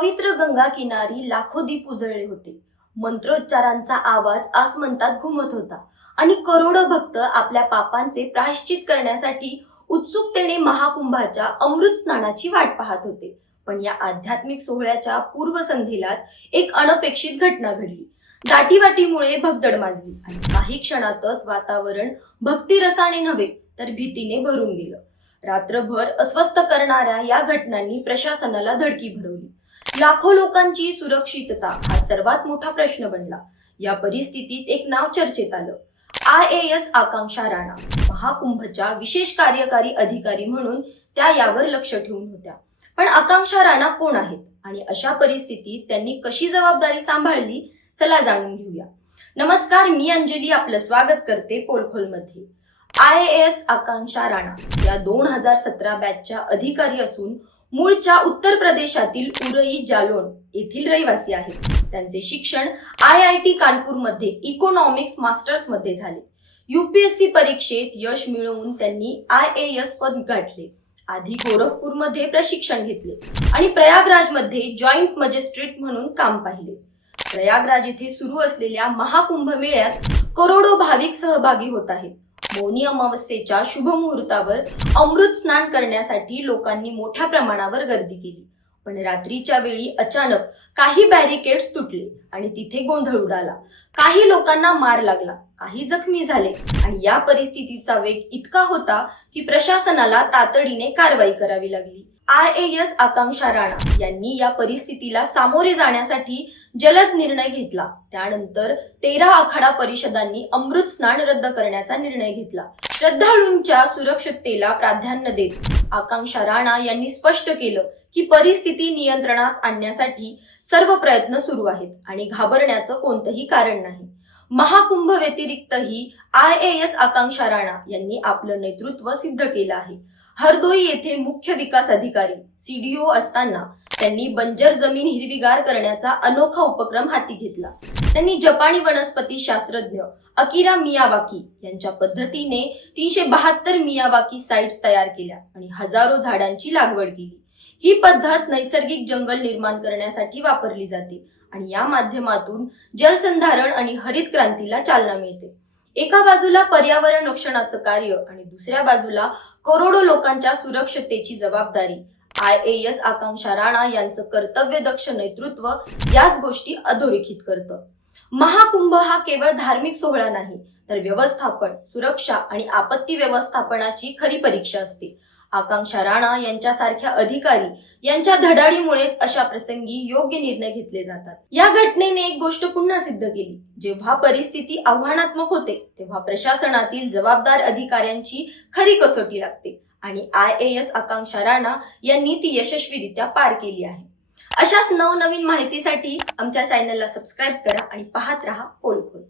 पवित्र गंगा किनारी लाखो दीप उजळले होते. मंत्रोच्चारांचा आवाज आसमंतात घुमत होता आणि करोडो भक्त आपल्या पापांचे प्रायश्चित करण्यासाठी उत्सुकतेने महाकुंभाच्या अमृत स्नानाची वाट पाहत होते. पण या आध्यात्मिक सोहळ्याच्या पूर्वसंध्येलाच एक अनपेक्षित घटना घडली. दाटीवाटीमुळे भगदड माजली आणि काही क्षणातच वातावरण भक्तिरसाने नव्हे तर भीतीने भरून गेलं. रात्रभर अस्वस्थ करणाऱ्या या घटनांनी प्रशासनाला धडकी भरवली. लाखो लोकांची सुरक्षितता हा सर्वात मोठा प्रश्न बनला. या परिस्थितीत एक नाव चर्चेत आलं. I A S Akanksha Rana महाकुंभच्या विशेष कार्यकारी अधिकारी म्हणून त्या यावर लक्ष ठेवून होत्या. पण आकांक्षा राणा कोण आहेत? आणि अशा परिस्थितीत त्यांनी कशी जबाबदारी सांभाळली? चला जाणून घेऊया. नमस्कार मी अंजली आपलं स्वागत करते पोलखोलमध्ये. आय एस आकांक्षा राणा या दोन हजार सतरा बॅचच्या अधिकारी असून मूळच्या उत्तर प्रदेशातील उरई जालोन येथील रहिवासी आहेत. त्यांचे शिक्षण आय आय टी कानपूरमध्ये इकॉनॉमिक्स मास्टर्समध्ये झाले. युपीएससी परीक्षेत यश मिळवून त्यांनी आय ए एस पद गाठले. आधी गोरखपूरमध्ये प्रशिक्षण घेतले आणि प्रयागराजमध्ये जॉईंट मजिस्ट्रेट म्हणून काम पाहिले. प्रयागराज येथे सुरू असलेल्या महाकुंभ मेळ्यात करोडो भाविक सहभागी होत आहेत. मौनी अमावस्येच्या शुभ मुहूर्तावर अमृत स्नान करण्यासाठी लोकांनी मोठ्या प्रमाणावर गर्दी केली. पण रात्रीच्या वेळी अचानक काही बॅरिकेड्स तुटले आणि तिथे गोंधळ उडाला. काही लोकांना मार लागला काही जखमी झाले आणि या परिस्थितीचा वेग इतका होता की प्रशासनाला तातडीने कारवाई करावी लागली. I A S Akanksha Rana यांनी या परिस्थितीला सामोरे जाण्यासाठी जलद निर्णय घेतला. त्यानंतर तेरा आखाडा परिषदांनी अमृत स्नान रद्द करण्याचा निर्णय घेतला. श्रद्धाळूंच्या सुरक्षिततेला प्राधान्य देत आकांक्षा राणा यांनी स्पष्ट केलं की परिस्थिती नियंत्रणात आणण्यासाठी सर्व प्रयत्न सुरू आहेत आणि घाबरण्याचं कोणतंही कारण नाही. Mahakumbh व्यतिरिक्तही I A S Akanksha Rana यांनी आपलं नेतृत्व सिद्ध केलं आहे. हरदोई येथे मुख्य विकास अधिकारी सीडीओ असताना त्यांनी बंजर जमीन हिरवीगार करण्याचा अनोखा उपक्रम हाती घेतला. त्यांनी जपानी वनस्पती शास्त्रज्ञ अकिरा मियावाकी यांच्या पद्धतीने तीनशे बहात्तर मियावाकी साइट्स तयार केल्या आणि हजारो झाडांची लागवड केली. ही पद्धत नैसर्गिक जंगल निर्माण करण्यासाठी वापरली जाते आणि या माध्यमातून जलसंधारण आणि हरित क्रांतीला चालना मिळते. एका बाजूला पर्यावरण रक्षणाचं कार्य आणि दुसऱ्या बाजूला करोडो लोकांच्या सुरक्षतेची जबाबदारी. I A S Akanksha Rana यांचं कर्तव्य दक्ष नेतृत्व याच गोष्टी अधोरेखित करतं. महाकुंभ हा केवळ धार्मिक सोहळा नाही तर व्यवस्थापन सुरक्षा आणि आपत्ती व्यवस्थापनाची खरी परीक्षा असते. आकांक्षा राणा यांच्यासारख्या अधिकारी यांच्या धडाडीमुळे अशा प्रसंगी योग्य निर्णय घेतले जातात. या घटनेने एक गोष्ट पुन्हा सिद्ध केली. जेव्हा परिस्थिती आव्हानात्मक होते तेव्हा प्रशासनातील जबाबदार अधिकाऱ्यांची खरी कसोटी लागते आणि I A S Akanksha Rana यांनी ती यशस्वीरित्या पार केली आहे. अशाच नवनवीन माहितीसाठी आमच्या चॅनलला सबस्क्राईब करा आणि पाहत रहा पोलखोल.